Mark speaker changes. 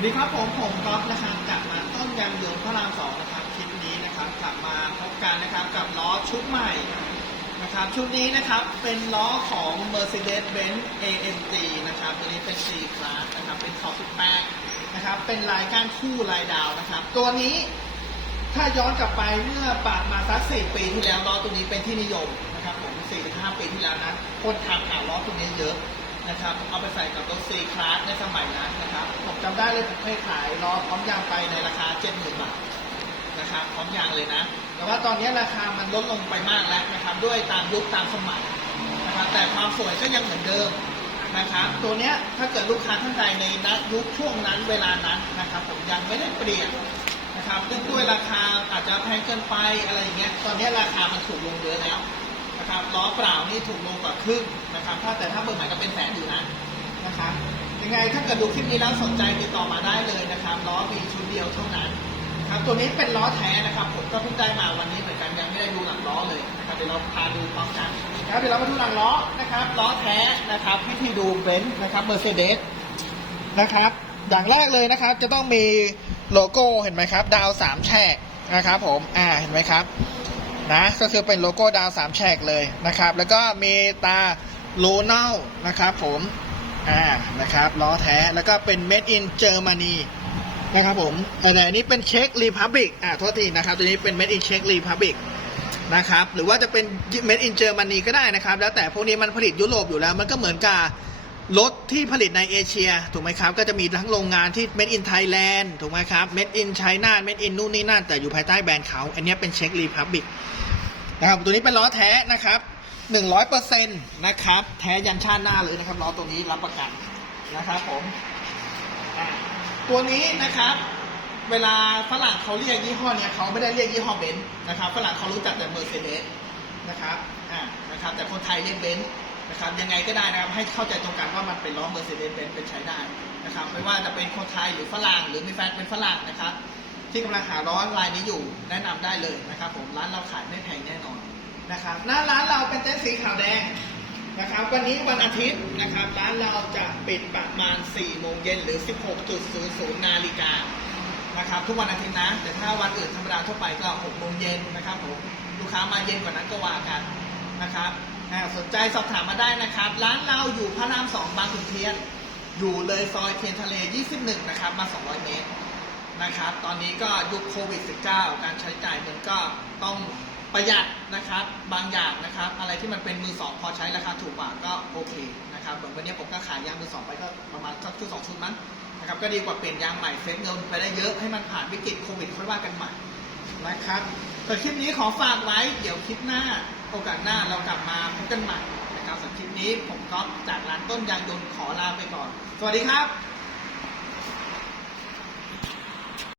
Speaker 1: วัสดีครับผมผมก๊อฟนะครับจากร้านต้นยางยนต์พระรามสองนะครับคลิปนี้นะครับกลับมาพบกันนะครับกับล้อชุดใหม่นะครับชุดนี้นะครับเป็นล้อของ Mercedes-Benz AMG นะครับตัวนี้เป็น C Class นะครับเป็นขอบ18นะครับเป็นลายก้านคู่ลายดาวนะครับ ตัวนี้ถ้าย้อนกลับไปเมื่อปากมาสักสี่ปีที่แล้วล้อตัวนี้เป็นที่นิยมนะครับผมสี่ถึงห้าปีที่แล้วนะคนทำหาล้อตัวนี้เยอะ นะครับ เอาไปใส่กับรถ C Class ในสมัยนั้นนะครับ ผมจำได้เลยผมเคยขายล้อพร้อมยางไปในราคา 70,000 บาทนะครับพร้อมยางเลยนะ แต่ว่าตอนนี้ราคามันลดลงไปมากแล้วนะครับ ด้วยตามยุคตามสมัยนะครับแต่ความสวยก็ยังเหมือนเดิมนะครับ ตัวเนี้ยถ้าเกิดลูกค้าท่านใดในณยุคช่วงนั้นเวลานั้นนะครับ ผมยังไม่ได้เปลี่ยนนะครับเนื่องด้วยราคาอาจจะแพงเกินไปอะไรอย่างเงี้ย ตอนนี้ราคามันถูกลงเยอะแล้ว นะครับล้อเปล่านี่ถูกลงกว่าครึ่งนะครับ ถ้าแต่ถ้าเบอร์ใหม่ก็เป็นแสนอยู่นะนะครับยังไงถ้าเกิดดูคลิปนี้แล้วสนใจติดต่อมาได้เลยนะครับล้อมีชุดเดียวเท่านั้นครับตัวนี้เป็นล้อแท้นะครับ ผมก็เพิ่งได้มาวันนี้เหมือนกันยังไม่ได้ดูหลังล้อเลยนะครับเดี๋ยวเราพาดูพร้อมกันครับเดี๋ยวเรามาดูหลังล้อนะครับล้อแท้นะครับวิธีดูเบนซ์นะครับเมอร์เซเดสนะครับอย่างแรกเลยนะครับ จะต้องมีโลโก้เห็นไหมครับ ดาวสามแฉกนะครับ ผมอ่าเห็นไหมครับ นะก็คือเป็นโลโก้ดาวสามแฉกเลยนะครับ แล้วก็มีตาโลเนลนะครับผมอ่านะครับล้อแท้แล้วก็เป็น made in Germany นะครับผมแต่อันนี้เป็นเช็ครีพับบิกอ่าโทษทีนะครับ ตัวนี้เป็น made in Czech Republic นะครับ หรือว่าจะเป็น made in Germany ก็ได้นะครับ แล้วแต่พวกนี้มันผลิตยุโรปอยู่แล้ว มันก็เหมือนกับ รถที่ผลิตในเอเชียถูกไหมครับ ก็จะมีทั้งโรงงานที่ made in Thailand ถูกไหมครับ made in China made in นู่นนี่นั่นแต่อยู่ภายใต้แบรนด์เขา อันนี้เป็นเช็ครีพับบิกนะครับตัวนี้เป็นล้อแท้นะครับ100%นะครับ แท้ยันชาติหน้าเลยนะครับล้อตัวนี้รับประกันนะครับผมตัวนี้นะครับ เวลาฝรั่งเขาเรียกยี่ห้อเนี้ยเขาไม่ได้เรียกยี่ห้อเบนซ์นะครับฝรั่งเขารู้จักแต่เมอร์เซเดสนะครับอ่านะครับแต่คนไทยเรียกเบนซ์ นะครับยังไงก็ได้นะครับให้เข้าใจตรงกันว่ามันเป็นล้อเมอร์เซเดสเบนซ์เป็นใช้ได้นะครับไม่ว่าจะเป็นคนไทยหรือฝรั่งหรือมีแฟนเป็นฝรั่งนะครับ ที่กำลังหาร้อนลายนี้อยู่แนะนำได้เลยนะครับผมร้านเราขายไม่แพงแน่นอนนะครับหน้าร้านเราเป็นเต็นท์สีขาวแดงนะครับวันนี้วันอาทิตย์นะครับร้านเราจะปิดประมาณ 4 โมงเย็นหรือ 16.00 นาฬิกานะครับทุกวันอาทิตย์นะแต่ถ้าวันอื่นธรรมดาทั่วไปก็ 6 โมงเย็นนะครับผมลูกค้ามาเย็นกว่านั้นก็ว่ากันนะครับ อ่าสนใจสอบถามมาได้นะครับ ร้านเราอยู่พระราม2บางขุนเทียน อยู่เลยซอยเทียนทะเล 21 นะครับ มา 200 เมตรนะครับ ตอนนี้ก็ยุคโควิด -19 การใช้จ่ายมันก็ต้องประหยัดนะครับ บางอย่างนะครับ อะไรที่มันเป็นมือสองพอใช้ราคาถูกกว่าก็โอเคนะครับเหมือนวันนี้ผมก็ขายยางมือสองไปก็ประมาณสักชุดสองชุดมั้งนะครับ ก็ดีกว่าเปลี่ยนยางใหม่เซฟเงินไปได้เยอะให้มันผ่านวิกฤตโควิดค่อยว่ากันใหม่นะครับแต่คลิปนี้ขอฝากไว้เดี๋ยวคลิปหน้า โอกาสหน้าเรากลับมาพบกันใหม่นะครับสำหรับคลิปนี้ผมก็จากร้านต้นยางยนต์ขอลาไปก่อน สวัสดีครับ